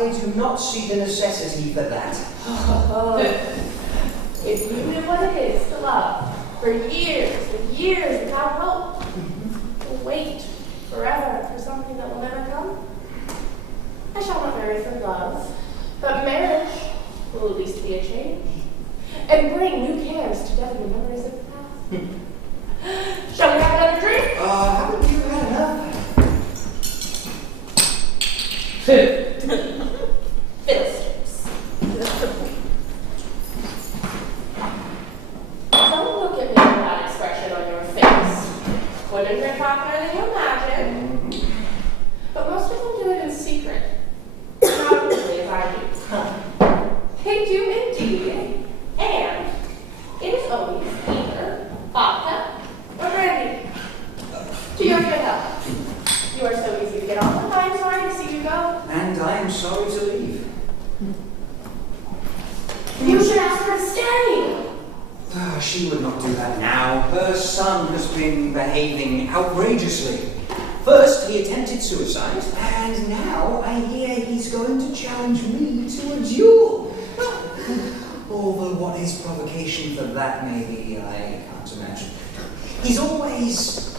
I do not see the necessity for that. If you knew what it is to love for years and years without hope, to wait forever for something that will never come, I shall not marry for love, but marriage will at least be a change and bring new cares to deaden the memories of the past. Shall we have another drink? Haven't you had enough? Fiddlesticks. Don't look at me with that expression on your face. Women drink oftener than you imagine. But most of them do it in secret. Not really as I do. They do indeed. And it is always either vodka or brandy. To your good health. You are so easy to get off, and I am sorry to see you go. And I am sorry to leave. You should ask her to stay. She would not do that now. Her son has been behaving outrageously. First, he attempted suicide, and now I hear he's going to challenge me to a duel. Although what his provocation for that may be, I can't imagine. He's always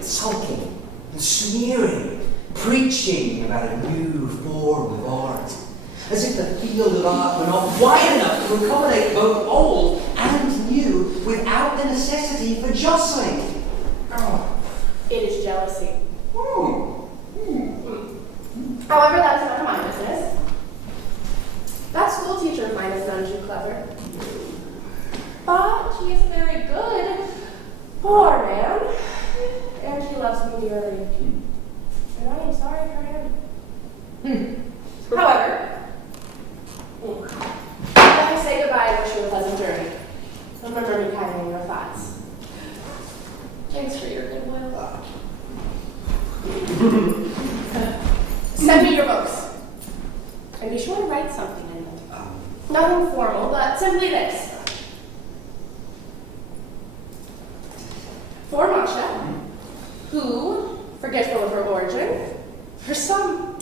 sulking and sneering, preaching about a new form of art, as if the field of art were not wide enough to accommodate both old and new without the necessity for jostling. Oh. It is jealousy. However, that's none of my business. That school teacher of mine is none too clever. But he is very good. Poor man. And he loves me dearly. And I am sorry for him. However, let me say goodbye and wish you a pleasant journey. Remember me kindly in your thoughts. Thanks for your goodwill. Send me your books. And be sure to write something in them. Nothing formal, but simply this. For Masha, who, forgetful of her origin, for some